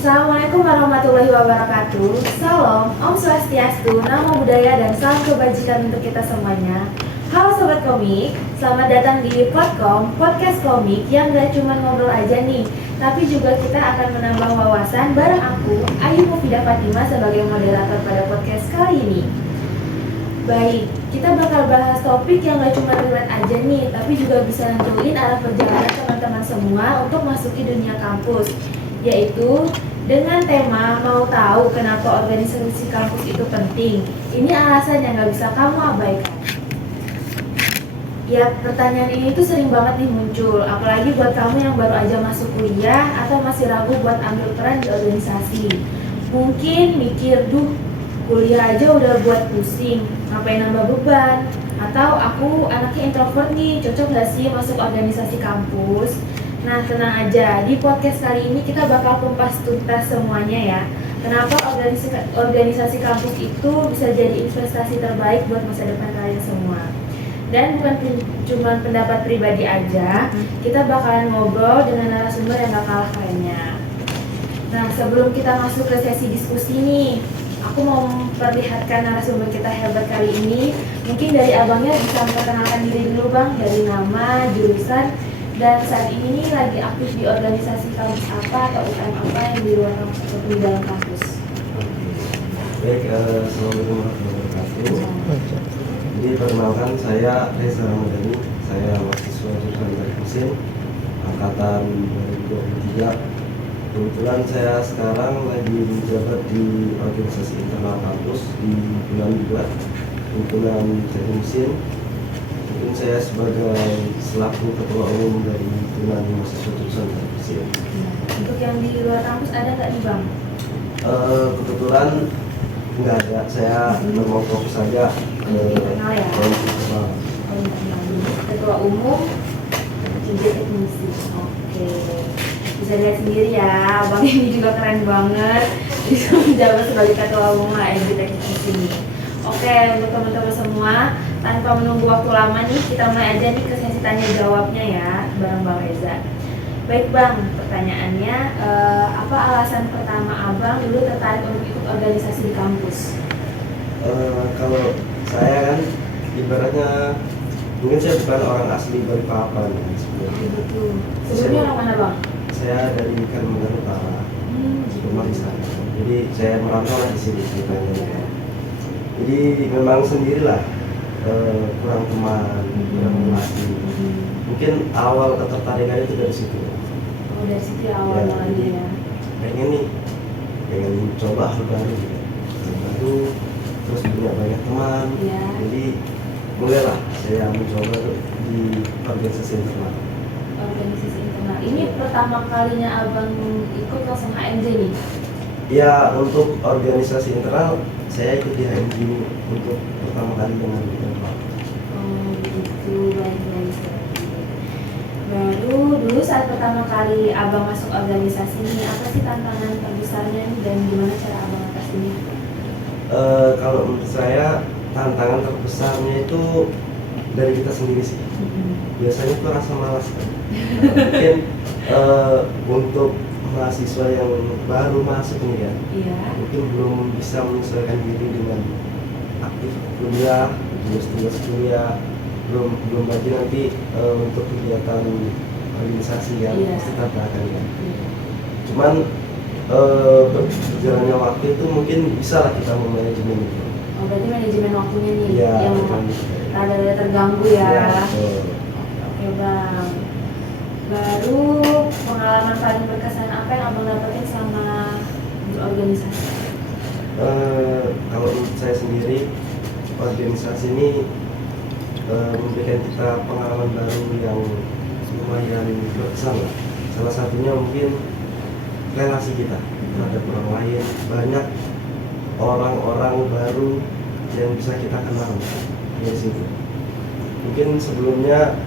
Assalamualaikum warahmatullahi wabarakatuh. Salam, Om Swastiastu, Namo Buddhaya, dan salam kebajikan untuk kita semuanya. Halo Sobat Komik, selamat datang di Podkom, podcast komik yang gak cuma ngobrol aja nih, tapi juga kita akan menambah wawasan bareng aku, Ayu Mufidah Fatimah, sebagai moderator pada podcast kali ini. Baik, kita bakal bahas topik yang gak cuma relate aja nih, tapi juga bisa nentuin arah perjalanan teman-teman semua untuk masuki dunia kampus, yaitu dengan tema mau tahu kenapa organisasi kampus itu penting. Ini alasan yang gak bisa kamu abaikan. Ya, pertanyaan ini tuh sering banget nih muncul, apalagi buat kamu yang baru aja masuk kuliah atau masih ragu buat ambil peran di organisasi. Mungkin mikir, duh, kuliah aja udah buat pusing, ngapain nambah beban? Atau aku anaknya introvert nih, cocok gak sih masuk organisasi kampus? Nah, tenang aja, di podcast kali ini kita bakal kupas tuntas semuanya ya. Kenapa organisasi kampus itu bisa jadi investasi terbaik buat masa depan kalian semua. Dan bukan cuma pendapat pribadi aja, kita bakalan ngobrol dengan narasumber yang gak kalah kerennya. Nah, sebelum kita masuk ke sesi diskusi nih, aku mau memperlihatkan narasumber kita hebat kali ini. Mungkin dari abangnya bisa memperkenalkan diri dulu bang, dari nama, jurusan, dan saat ini lagi aktif di organisasi kampus apa atau UKM apa yang di luar kampus atau di dalam kampus. Baik, assalamualaikum warahmatullahi wabarakatuh. Jadi perkenalkan, saya Reza Ramadhani, saya mahasiswa jurusan Teknik Mesin angkatan 2023. Kebetulan saya sekarang lagi menjabat di organisasi internal kampus di bulan 2 himpunan Teknik Mesin. Mungkin saya sebagai selaku ketua umum dari himpunan mahasiswa jurusan Teknik Mesin. Untuk yang di luar kampus ada nggak nih bang? Kebetulan nggak ada, saya memang fokus saja ke internal ya. Ketua umum Teknik Mesin. Oke. Bisa lihat sendiri ya, abang ini juga keren banget, bisa menjabat sebagai ketua umum HMD Teknik Mesin. Oke, untuk teman-teman semua, tanpa menunggu waktu lama nih, kita mulai aja nih ke sesi tanya jawabnya ya, bareng Bang Reza. Baik bang, pertanyaannya, apa alasan pertama abang dulu tertarik untuk ikut organisasi di kampus? Kalau saya kan ibaratnya mungkin saya bukan orang asli Balikpapan ya sebenarnya. Betul. Sebelumnya orang mana bang? Saya dari Kalimantan Utara, rumah di sana. Jadi saya merantau lah di sini ceritanya. Jadi memang sendirilah, kurang teman, kurang relasi. Mungkin awal ketertarikan itu dari situ. Oh, dari situ ya awal mulanya ya. Pengen coba hal baru gitu. Hal baru, terus punya banyak teman. Ya. Jadi mulailah saya mencoba tuh di organisasi internal. Organisasi internal. Ini pertama kalinya abang ikut langsung HMJ nih? Ya, untuk organisasi internal saya ikut di HMJ ini untuk pertama kali dengan internal. Oh gitu, baik-baik. Baru dulu saat pertama kali abang masuk organisasi ini, apa sih tantangan terbesarnya nih dan gimana cara abang atasinya? Kalau menurut saya tantangan terbesarnya itu dari kita sendiri sih. Biasanya itu rasa malas kan. Mungkin untuk mahasiswa yang baru masuk nih ya, mungkin belum bisa menyesuaikan diri dengan aktif kuliah, tugas kuliah, belum lagi nanti untuk kegiatan organisasi yang pasti tantangan ya. Cuman berjalannya waktu itu mungkin bisa lah kita memanajemen itu. Oh, berarti manajemen waktunya nih Ya, yang rada-rada terganggu ya. Oke bang. Baru pengalaman paling berkesan apa yang abang dapetin selama berorganisasi? Kalau menurut saya sendiri, organisasi ini memberikan kita pengalaman baru yang lumayan berkesan lah. Salah satunya mungkin relasi kita terhadap orang lain, banyak orang-orang baru yang bisa kita kenal dari situ. Mungkin sebelumnya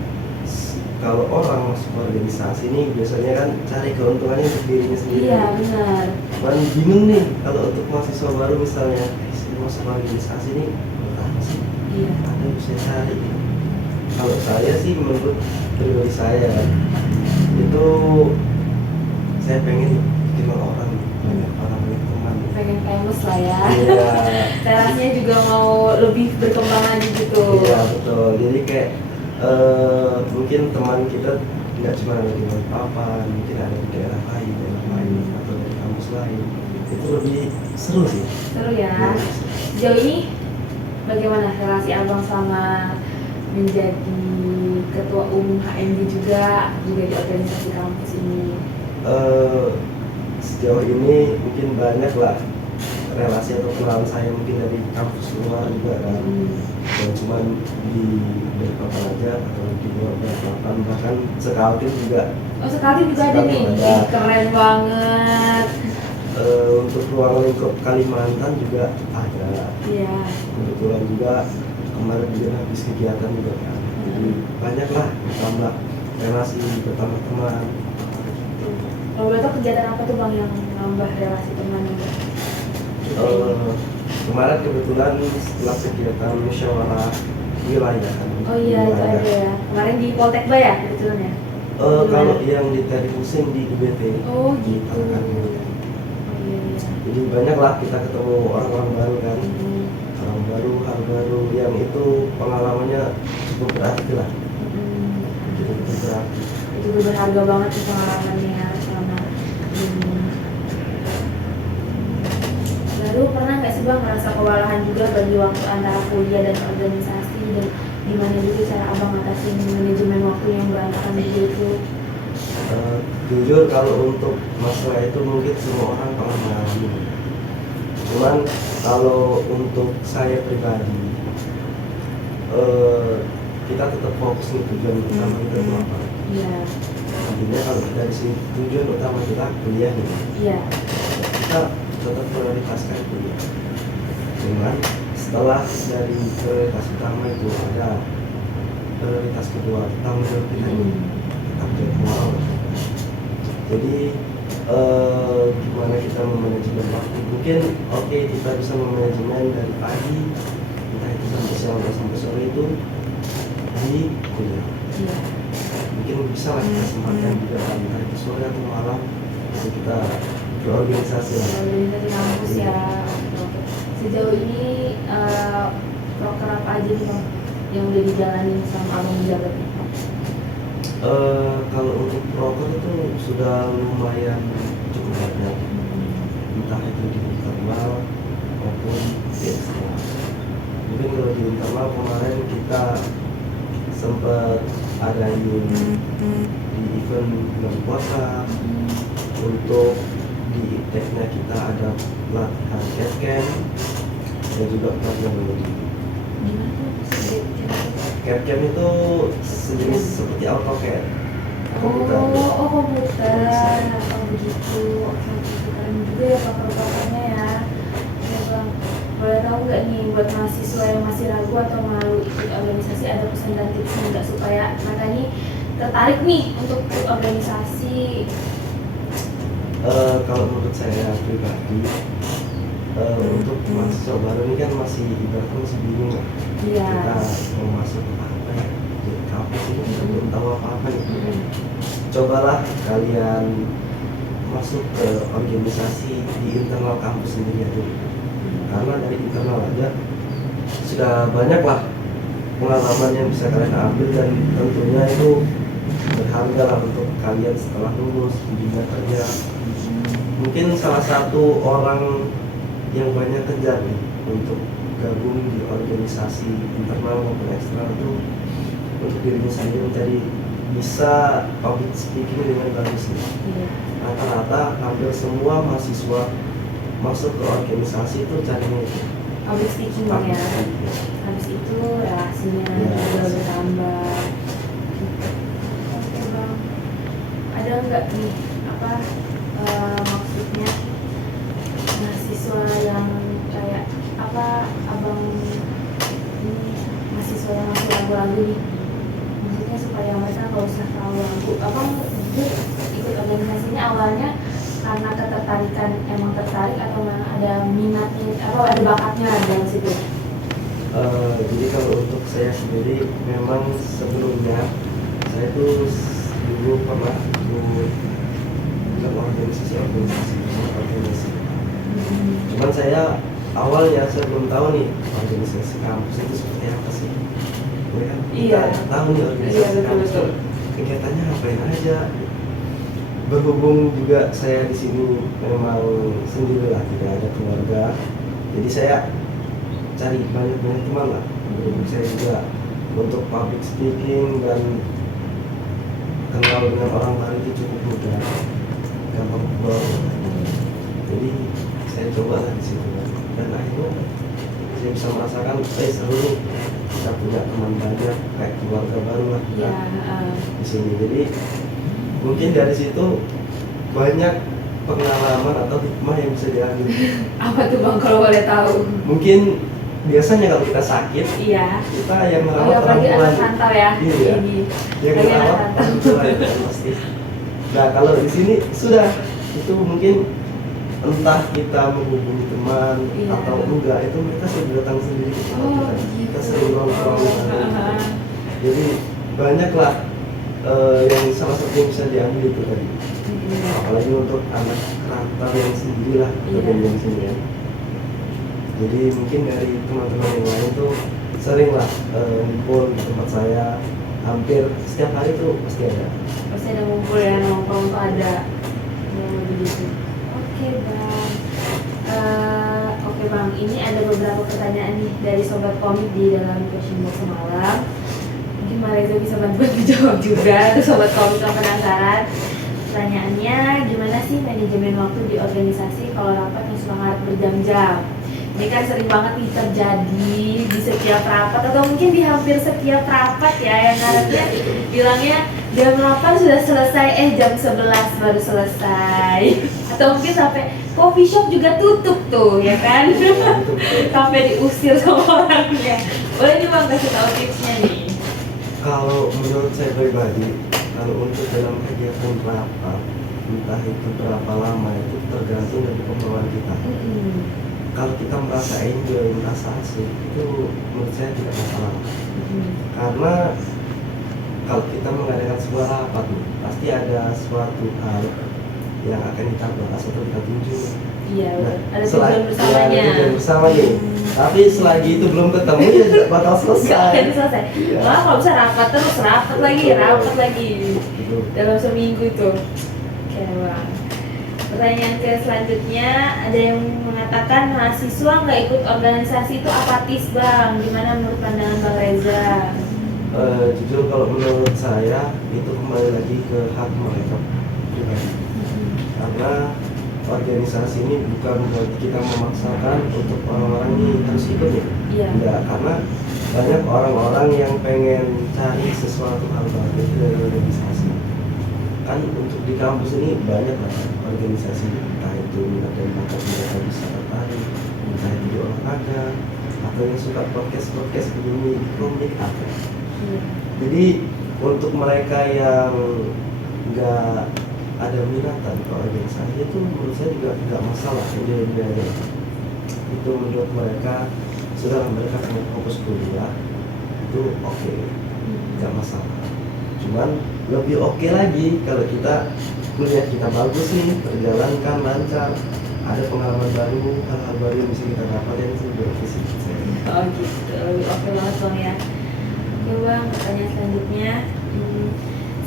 kalau orang masuk organisasi ini biasanya kan cari keuntungannya untuk dirinya sendiri. Iya benar. Man bingung nih kalau untuk mahasiswa baru misalnya masuk organisasi ini apa sih? Iya. Ada yang bisa cari. Kalau saya sih menurut pribadi saya itu saya pengen kenal orang banyak orang teman. Pengen famous lah ya. Iya. Terasnya juga mau lebih berkembang lagi gitu. Iya betul. Jadi kayak mungkin teman kita nggak cuma ada di Balikpapan, mungkin ada di daerah lain atau dari kampus lain. Itu lebih seru sih. Seru ya. Iya. Sejauh ini bagaimana relasi abang sama menjadi ketua umum HMD juga di organisasi kampus ini? Sejauh ini mungkin banyak lah relasi atau kenalan saya mungkin dari kampus luar juga kan. Dan cuma di Balikpapan aja atau di luar Balikpapan, bahkan sekaltim juga. Oh, sekaltim juga ada nih. Sekaltim ada. Ih, keren banget. Untuk ruang lingkup Kalimantan juga ada. Iya. Kebetulan juga kemarin juga habis kegiatan juga kan. Jadi banyak lah bertambah relasi, bertambah teman. Kalau boleh tahu kegiatan apa tuh bang yang nambah relasi teman juga? Kemarin kebetulan setelah kegiatan musyawarah wilayah kan. Oh iya, itu ada ya. Kemarin di Poltek Bay ya kebetulan ya? Kalau yang di Tari Musim di UBT. Oh gitu. Kan. Oh iya, iya. Jadi banyak lah kita ketemu orang-orang baru kan. Orang baru, hal baru yang itu pengalamannya cukup berarti lah. Cukup berarti. Itu berharga banget sih pengalamannya selama ini. Lalu pernah nggak sih bang merasa kewalahan juga bagi waktu antara kuliah dan organisasi, dan gimana juga cara abang ngatasin manajemen waktu yang berantakan begitu? Jujur kalau untuk masalah itu mungkin semua orang pernah mengalami. Cuman kalau untuk saya pribadi, kita tetap fokus nih tujuan utama kita itu apa. Iya. Artinya kalau kita di sini tujuan utama kita kuliah nih, Iya. kita tetap prioritaskan kuliah. Cuman setelah dari prioritas utama itu ada prioritas kedua, tanggung jawab kita ini tanggung jawab moral. Jadi gimana kita memanajemen waktu? Mungkin oke, kita bisa memanajemen dari pagi entah itu sampai siang atau sampai sore itu di kuliah. Iya. Mungkin bisa lah kita sempatkan juga entah itu sore atau malam untuk kita berorganisasi lah. Organisasi kampus ya. Oke. Sejauh ini proker apa aja nih bang yang udah dijalanin sama abang menjabat? Kalau untuk proker itu sudah lumayan cukup banyak, entah itu di internal maupun di eksternal. Mungkin kalau di internal kemarin kita sempat adain di event bulan puasa. Untuk di ipteknya kita ada pelatihan CAD/CAM dan juga pelatihan mengemudi. Gimana tuh? CAD/CAM itu sejenis seperti AutoCAD. Komputer. Oh komputer. Oh begitu. Oke, keren juga ya pakar-pakarnya ya. Oke bang, boleh tahu nggak nih buat mahasiswa yang masih ragu atau malu ikut organisasi, ada pesan dan tips nggak supaya mereka nih tertarik nih untuk ikut organisasi? Kalau menurut saya pribadi, untuk mahasiswa baru ini kan masih ibaratnya masih bingung lah. Iya. Kita mau masuk apa ya, jadi kampus ini kita belum tahu apa-apa nih. Cobalah kalian masuk ke organisasi di internal kampus sendiri aja. Karena dari internal aja sudah banyak lah pengalaman yang bisa kalian ambil, dan tentunya itu berharga lah untuk kalian setelah lulus di dunia kerja. Mungkin salah satu orang yang banyak kejar nih untuk gabung di organisasi internal maupun eksternal itu untuk dirinya sendiri mencari bisa public speaking dengan bagus nih. Iya. Rata-rata hampir semua mahasiswa masuk ke organisasi itu carinya itu Public speaking bang ya. Habis itu relasinya juga bertambah. Oke bang, ada nggak nih apa maksudnya mahasiswa yang kayak apa abang ini, mahasiswa yang masih ragu-ragu nih, maksudnya supaya mereka nggak usah terlalu ragu. Abang ikut organisasinya awalnya karena ketertarikan, emang tertarik atau memang ada minatnya, apa ada bakatnya dalam situ? Jadi kalau untuk saya sendiri memang sebelumnya saya tuh dulu pernah ikut bukan organisasi organisasi. Cuman saya awalnya saya belum tahu nih organisasi kampus itu seperti apa sih. Ya kan? Iya. Kita tahu nih organisasi Iya, kampus betul. kegiatannya ngapain aja. Berhubung juga saya di sini memang sendirilah, tidak ada keluarga, jadi saya cari banyak teman lah. Berhubung saya juga untuk public speaking dan kenal dengan orang baru itu cukup mudah, gampang ngobrol. Jadi saya coba lah di situ dan akhirnya saya bisa merasakan seru nih, kita punya teman banyak kayak keluarga baru lah kita Iya. di sini. Jadi mungkin dari situ banyak pengalaman atau hikmah yang bisa diambil. Apa tuh Bang kalau boleh tahu? Mungkin biasanya kalau kita sakit, Iya. kita yang Oh merawat ya, orang apalagi tua. anak kantor ya. Iya. Ini. Yang Apalagi anak merawat kantor. orang tua itu pasti. Nah kalau di sini sudah itu mungkin entah kita menghubungi teman Iya. atau enggak, itu mereka sudah datang sendiri ke tempat Oh, kita. gitu. Kita sering nongkrong. Heeh. Jadi banyaklah yang salah satu yang bisa diambil itu tadi. Apalagi untuk anak rantau yang sendiri lah Iya. yang sini ya. Jadi mungkin dari teman-teman yang lain tuh sering lah ngumpul di tempat saya, hampir setiap hari tuh pasti ada. Pasti ada ngumpul ya, nongkrong tuh ada yang begitu. Oke Bang. Oke Bang, ini ada beberapa pertanyaan nih dari sobat komik di dalam question box semalam. Mungkin Mbak Reza bisa bantu jawab juga. Ada sobat komik yang penasaran. Pertanyaannya, gimana sih manajemen waktu di organisasi kalau rapat yang suka ngarep berjam-jam? Ini kan sering banget nih terjadi di setiap rapat atau mungkin di hampir setiap rapat ya, yang ngarepnya bilangnya jam 8 sudah selesai, jam 11 baru selesai. Atau mungkin sampai coffee shop juga tutup tuh, ya kan? Sampai diusir sama orangnya. Boleh nih Bang kasih tahu tipsnya nih. Kalau menurut saya pribadi, kalau untuk dalam kegiatan rapat, entah itu berapa lama itu tergantung dari pembawaan kita. Kalau kita merasa enjoy, merasa asik, itu menurut saya tidak masalah. Karena kalau kita mengadakan sebuah rapat nih, pasti ada suatu hal yang akan kita bahas atau kita tunjuk. Iya, Nah, ada tujuan bersamanya. ada tujuan bersama nih. Tapi selagi itu belum ketemu ya tidak bakal selesai. Jadi selesai. Iya. Wah, kalau bisa rapat terus, rapat lagi, rapat lagi Gitu. dalam seminggu tuh. Oke Bang. Pertanyaan ke selanjutnya, ada yang mengatakan mahasiswa nggak ikut organisasi itu apatis Bang. Gimana menurut pandangan Bang Reza? Jujur kalau menurut saya itu kembali lagi ke hak mereka pribadi. Karena organisasi ini bukan berarti kita memaksakan untuk orang-orang ini harus ikut ya. Iya. Enggak, karena banyak orang-orang yang pengen cari sesuatu hal baru itu dari organisasi. Kan untuk di kampus ini banyak lah organisasi, entah itu minat dan bakat mereka bisa tertarik, entah itu di olahraga atau yang suka podcast begini, komik apa. Jadi untuk mereka yang nggak ada minatan ke organisasi itu menurut saya juga nggak masalah, enjoy aja. Itu menurut mereka sudah mereka punya fokus kuliah itu oke, nggak masalah. Cuman lebih oke lagi kalau kita kuliah kita bagus nih, terjalankan lancar, ada pengalaman baru, hal-hal baru yang bisa kita dapatkan itu berbeda saya. Oh gitu, lebih oke banget Bang ya. Oke Bang, pertanyaan selanjutnya,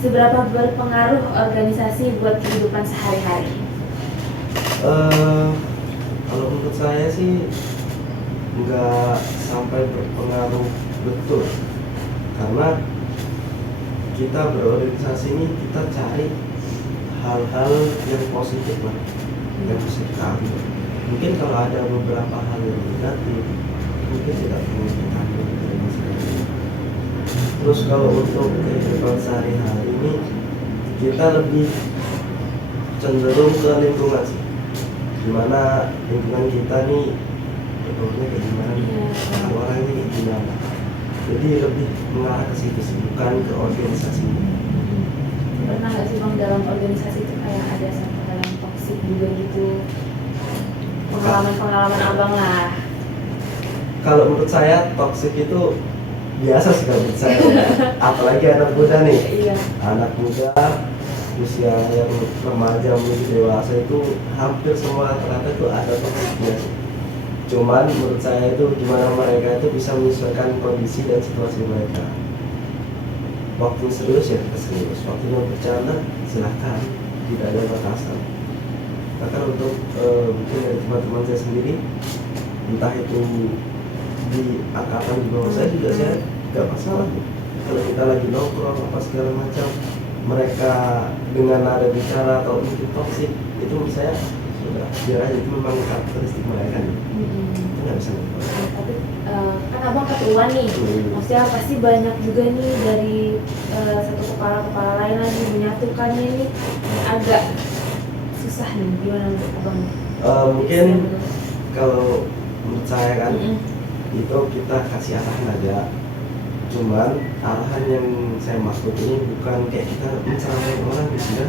seberapa berpengaruh organisasi buat kehidupan sehari-hari? Kalau menurut saya sih nggak sampai berpengaruh betul, karena kita berorganisasi ini kita cari hal-hal yang positif lah, yang bisa kita ambil. Mungkin kalau ada beberapa hal yang negatif, mungkin tidak perlu kita ambil dari masyarakat. Terus kalau untuk kehidupan sehari-hari ini kita lebih cenderung ke lingkungan sih, dimana lingkungan kita nih bentuknya kayak gimana nih, orang-orangnya kayak gimana. Jadi lebih mengarah ke situ sih, bukan ke organisasi. Pernah nggak sih Bang dalam organisasi itu kayak ada sampai dalam toksik juga gitu? Pengalaman Abang lah. Kalau menurut saya toksik itu biasa sih kalau menurut saya. Apalagi anak muda nih. Iya. Anak muda usia yang remaja menuju dewasa itu hampir semua rata-rata itu ada toksiknya sih. Cuman menurut saya itu gimana mereka itu bisa menyesuaikan kondisi dan situasi mereka. Waktu serius ya kita serius, waktunya bercanda silahkan, tidak ada batasan. Bahkan untuk mungkin dari teman-teman saya sendiri, entah itu di angkatan di bawah saya juga saya nggak masalah. Kalau kita lagi nongkrong apa segala macam, mereka dengan nada bicara atau mungkin toksik, itu menurut saya sudah biar aja, itu memang karakteristik mereka nih. Itu nggak bisa ngubah. Tapi kan abang ketua nih, maksudnya pasti banyak juga nih dari satu kepala lain lagi menyatukannya ini agak susah nih, gimana untuk abang? Mungkin kalau menurut saya kan itu kita kasih arahan aja. Cuman arahan yang saya maksud ini bukan kayak kita menceramai orang di sini.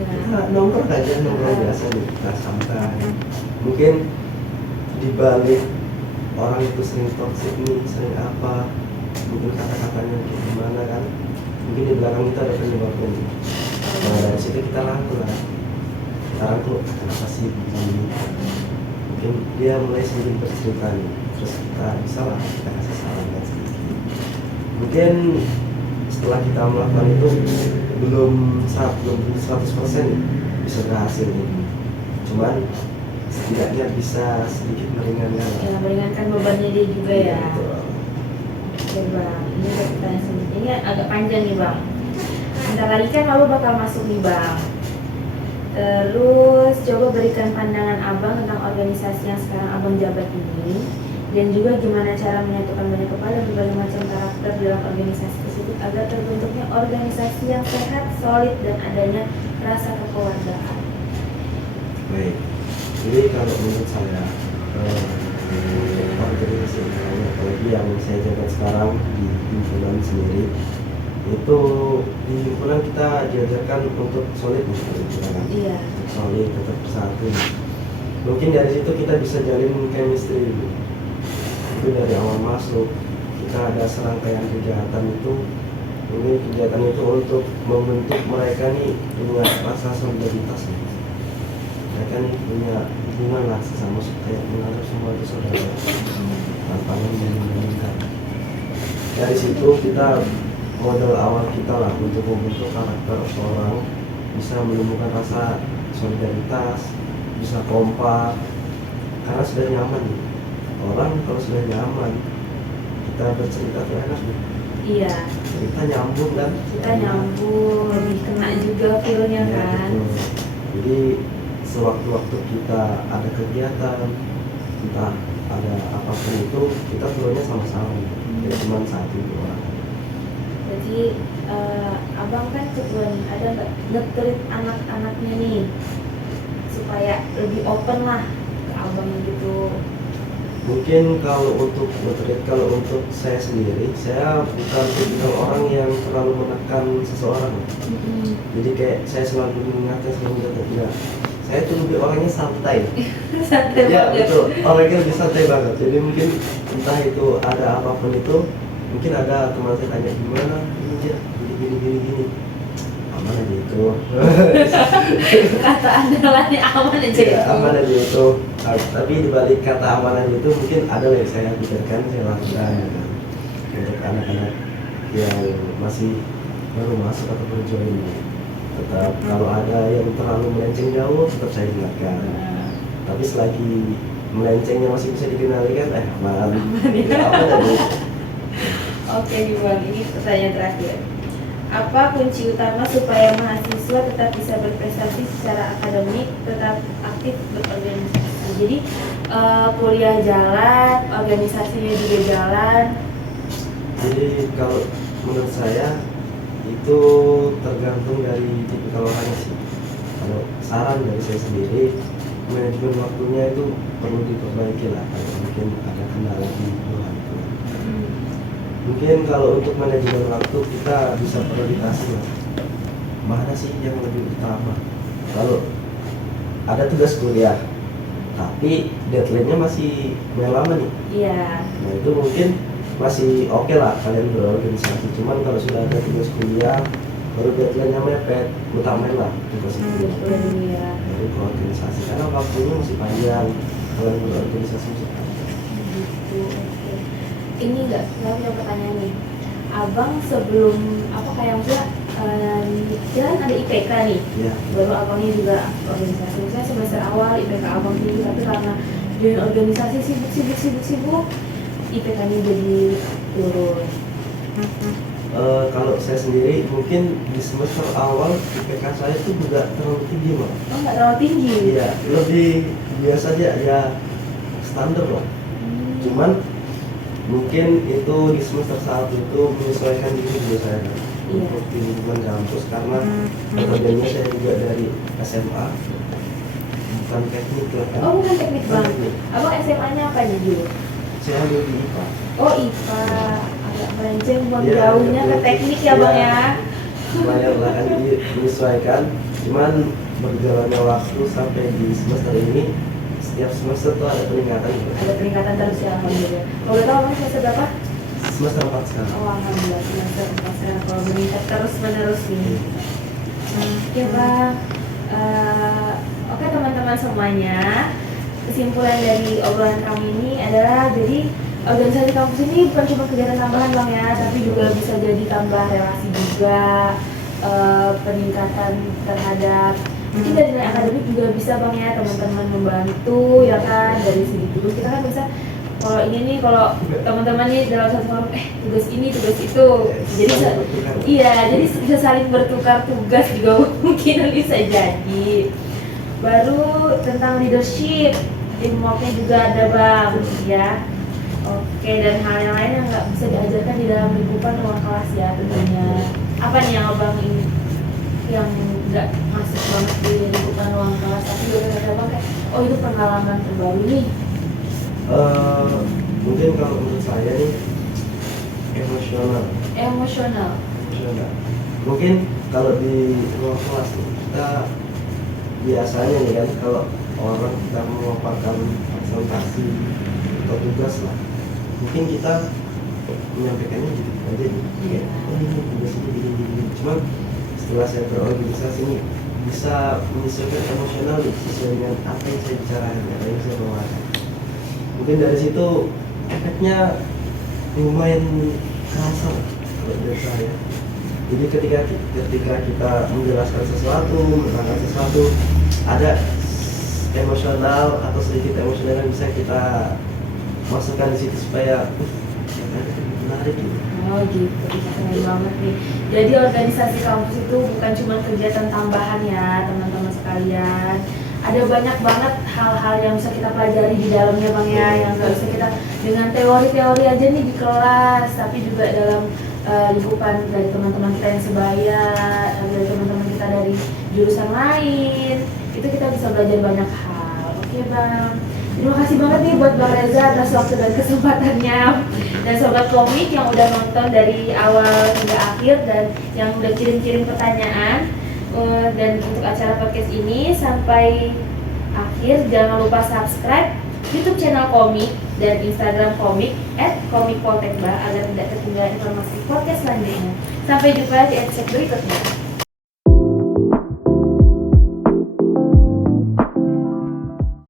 Kita nongkrong aja, nongkrong biasa nih, kita santai. Mungkin dibalik orang itu sering toksik nih, sering apa, mungkin kata-katanya kayak gimana kan, mungkin di belakang kita ada penyebabnya nih. Nah dari situ kita rangkul lah, kita rangkul kenapa sih begini. Mungkin dia mulai sendiri bercerita nih, terus kita bisa lah kita kasih saran dan sedikit. Mungkin setelah kita melakukan itu belum 100% bisa berhasil nih. Cuman setidaknya bisa sedikit meringankan. Ya, meringankan bebannya dia juga ya. Betul. Oke bang, ini ada pertanyaan selanjutnya. Ini agak panjang nih bang. Bentar lagi kan abang bakal masuk nih bang. Terus coba berikan pandangan abang tentang organisasi yang sekarang abang jabat ini, dan juga gimana cara menyatukan banyak kepala dan berbagai macam karakter dalam organisasi tersebut agar terbentuknya organisasi yang sehat, solid, dan adanya rasa kekeluargaan. Baik. Jadi kalau menurut saya organisasi ini, apalagi yang saya jabat sekarang di himpunan sendiri, itu di himpunan kita diajarkan untuk solid kan? Iya. Solid, tetap bersatu. Mungkin dari situ kita bisa jalin chemistry. Itu dari awal masuk kita ada serangkaian kegiatan itu, mungkin kegiatan itu untuk membentuk mereka nih punya rasa solidaritas nih. Mereka nih punya hubungan lah sesama, kayak menganggap semua itu saudara tanpa membanding-bandingkan. Dari situ kita modal awal kita lah untuk membentuk karakter seorang, bisa menemukan rasa solidaritas, bisa kompak, karena sudah nyaman nih. Orang kalau sudah nyaman, kita bercerita tuh enak nih. Iya. Cerita nyambung kan? Kita nyambung, lebih kena juga feel-nya Ya, kan. betul. Jadi sewaktu-waktu kita ada kegiatan, entah ada apapun itu, kita turunnya sama-sama, tidak cuma satu orang. Jadi abang kan ketua nih, ada nggak nge-treat anak-anaknya nih supaya lebih open lah ke abang gitu? Mungkin kalau untuk nge-treat, kalau untuk saya sendiri, saya bukan tipikal orang yang terlalu menekan seseorang. Jadi kayak saya selalu mengingatkan, selalu mengingatkan, tidak. Saya tuh lebih orangnya santai. Santai Ya banget. betul, orangnya lebih santai banget. Jadi mungkin entah itu ada apapun itu, mungkin ada teman saya tanya gimana, ini dia gini, aman aja itu. Kata andalannya aman aja Ya, gitu. aman aja itu. Tapi dibalik kata aman aja itu mungkin ada yang saya pikirkan, saya lakukan ya kan. Untuk anak-anak yang masih baru masuk atau baru join, tetap kalau ada yang terlalu melenceng jauh tetap saya ingatkan. Tapi selagi melencengnya masih bisa dikendalikan, aman. ya. Aman aja. Oke nih bang, ini pertanyaan terakhir. Apa kunci utama supaya mahasiswa tetap bisa berprestasi secara akademik, tetap aktif berorganisasi? Jadi kuliah jalan, organisasinya juga jalan. Jadi kalau menurut saya itu tergantung dari tipikal orangnya sih. Kalau saran dari saya sendiri, manajemen waktunya itu perlu diperbaiki lah. Kalau mungkin ada kendala di luar itu. Mungkin kalau untuk manajemen waktu kita bisa prioritaskan lah. Mana sih yang lebih utama? Kalau ada tugas kuliah, tapi deadline-nya masih lama nih. Iya. Nah itu mungkin masih oke lah kalian berorganisasi. Cuman kalau sudah ada tugas kuliah, baru deadline-nya mepet, utamain lah tugas itu. Udah dulu ya. Baru ke organisasi, karena waktunya masih panjang kalau yang berorganisasi masih panjang. Gitu, oke. Ini enggak, saya punya pertanyaan nih. Abang sebelum apa kayak misalnya kan ada IPK nih, Ya, baru abangnya juga organisasi. Misalnya semester awal IPK abang tinggi, tapi karena join organisasi sibuk, IPK-nya jadi turun. kalau saya sendiri mungkin di semester awal IPK saya itu juga terlalu tinggi, Mbak. Oh, nggak terlalu tinggi? Iya, lebih biasa aja ya, standar loh. Cuman mungkin itu di semester 1 itu menyesuaikan diri juga saya kan, Iya. untuk di lingkungan kampus, karena pekerjaannya saya juga dari SMA, bukan teknik lah kan. Oh, bukan teknik Bukan bang. teknik. Abang SMA-nya apa nih dulu? Saya ambil di IPA. Oh, IPA. Agak melenceng bang, Iya, jauhnya ke betul. teknik ya bang Iya. ya. Lumayan lah kan menyesuaikan, cuman berjalannya waktu sampai di semester ini, setiap semester tuh ada peningkatan gitu. Ada peningkatan terus ya alhamdulillah. Kalau tahu abang semester berapa? Semester 4 sekarang. Oh, alhamdulillah semester 4 sekarang kalau meningkat terus menerus nih. Oke bang. Oke teman-teman semuanya, kesimpulan dari obrolan kami ini adalah jadi organisasi kampus ini bukan cuma kegiatan tambahan bang ya, tapi juga bisa jadi tambah relasi juga, peningkatan terhadap mungkin dari nilai akademik juga bisa bang ya, teman-teman membantu ya kan, dari segi tugas kita kan bisa kalau ini nih, kalau teman-teman nih dalam satu forum tugas ini tugas itu, jadi Saling bertukar. iya, jadi bisa saling bertukar tugas juga mungkin bisa jadi. Baru tentang leadership, teamworknya juga ada bang ya. Oke, dan hal yang lain yang nggak bisa diajarkan di dalam lingkupan ruang kelas ya tentunya. Apa nih yang abang ini yang nggak masuk banget di lingkupan ruang kelas, tapi juga kata abang kayak oh itu pengalaman terbaru nih. Mungkin kalau menurut saya nih emosional. Emosional. Mungkin kalau di ruang kelas nih, kita biasanya nih kan, kalau orang kita memaparkan presentasi atau tugas lah, mungkin kita menyampaikannya gitu aja nih, kayak oh ini tugas ini gini. Cuman setelah saya berorganisasi nih, bisa menyesuaikan emosional nih, sesuai dengan apa yang saya bicarakan, apa yang saya bawakan. Mungkin dari situ efeknya lumayan kerasa lah kalau dari saya. Jadi ketika kita menjelaskan sesuatu, menerangkan sesuatu, ada emosional atau sedikit emosional yang bisa kita masukkan di situ supaya menarik gitu. Oh gitu, keren banget nih. Jadi organisasi kampus itu bukan cuma kegiatan tambahan ya teman-teman sekalian. Ada banyak banget hal-hal yang bisa kita pelajari di dalamnya bang ya, yang nggak bisa kita dengan teori-teori aja nih di kelas, tapi juga dalam lingkupan dari teman-teman kita yang sebaya, dari teman-teman kita dari jurusan lain, itu kita bisa belajar banyak hal. Oke bang, terima kasih banget nih buat Bang Reza atas waktu dan kesempatannya, dan sobat komik yang udah nonton dari awal hingga akhir dan yang udah kirim-kirim pertanyaan. Dan untuk acara podcast ini sampai akhir, jangan lupa subscribe YouTube channel Komik dan Instagram Komik @komikpoltekba agar tidak ketinggalan informasi podcast selanjutnya. Sampai jumpa di episode berikutnya.